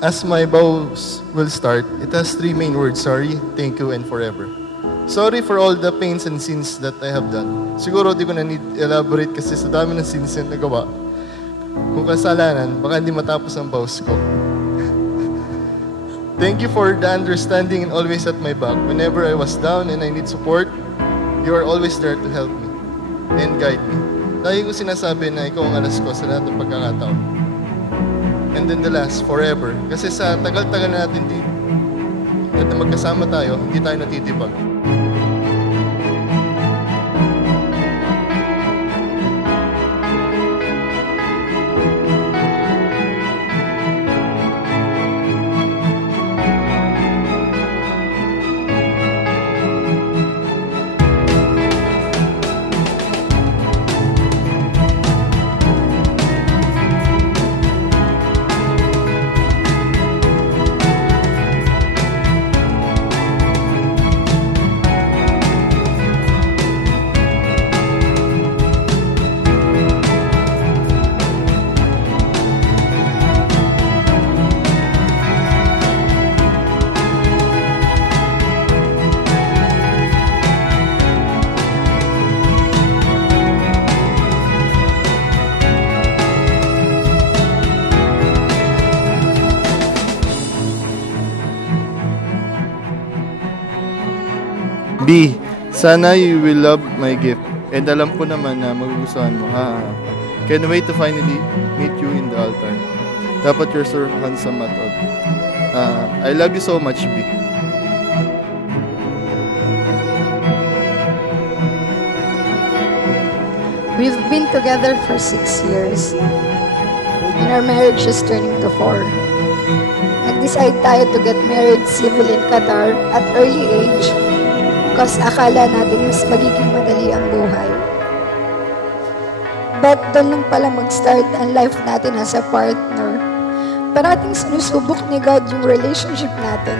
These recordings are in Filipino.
As my vows will start, it has three main words: sorry, thank you, and forever. Sorry for all the pains and sins that I have done. Siguro di ko na need elaborate kasi sa dami ng sins na nagawa. Kung kasalanan, baka hindi matapos ang vows ko. Thank you for the understanding and always at my back. Whenever I was down and I need support, you are always there to help me and guide me. Lagi ko sinasabi na ikaw ang alas ko sa lahat ng pagkakataon. And then the last, forever. Kasi sa tagal-tagal natin at na magkasama tayo, hindi tayo natitibag. B. Sana you will love my gift. And alam ko naman na magugustuhan mo. Can't wait to finally meet you in the altar. Dapat you're so handsome at all. I love you so much, B. We've been together for 6 years. And our marriage is turning to 4. Nag-decide tayo to get married civil in Qatar at early age because akala natin mas magiging madali ang buhay. But doon lang pala mag-start ang life natin as a partner. Parating sinusubok ni God yung relationship natin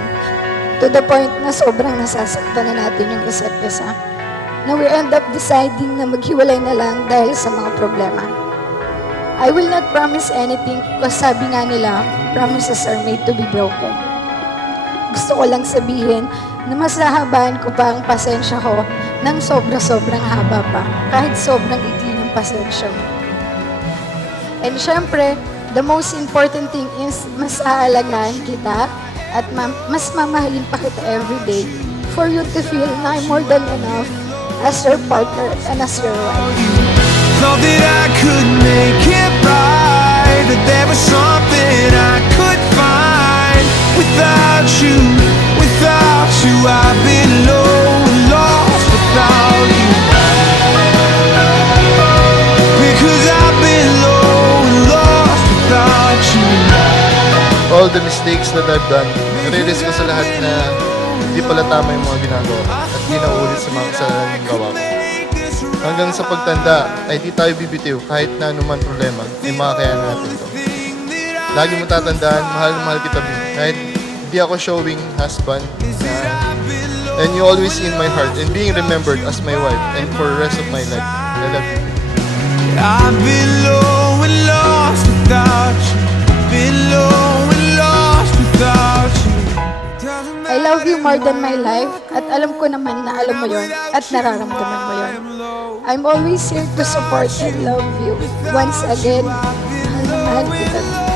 to the point na sobrang nasasaktan na natin yung isa't isa. Na we end up deciding na maghiwalay na lang dahil sa mga problema. I will not promise anything because sabi nga nila, promises are made to be broken. Gusto ko lang sabihin na mas hahabaan ko pa ang pasensya ko ng sobra-sobrang haba pa, kahit sobrang ikli ng pasensya mo. And syempre, the most important thing is mas aalagaan kita at mas mamahalin pa kita everyday for you to feel na I'm more than enough as your partner and as your wife. Thought that I could make it right, that there was something I could find. Without you, I've been low and lost without you. Because I've been low and lost without you. All the mistakes that I've done, nare-realize ko sa lahat na hindi pala tama yung mga ginagawa at hindi na ulit sa mga kasalanan gawa ko. Hanggang sa pagtanda ay di tayo bibitiw kahit na anuman problema, ay makakayanan natin ito. Lagi mo tatandaan, mahal na mahal kita kahit di ako showing husband and you always in my heart and being remembered as my wife and for the rest of my life. I love you. I've been low and lost without you. Been low and lost without you. I love you more than my life at alam ko naman na alam mo yon at nararamdaman mo yon. I'm always here to support and love you. Once again, mahal na mahal kita.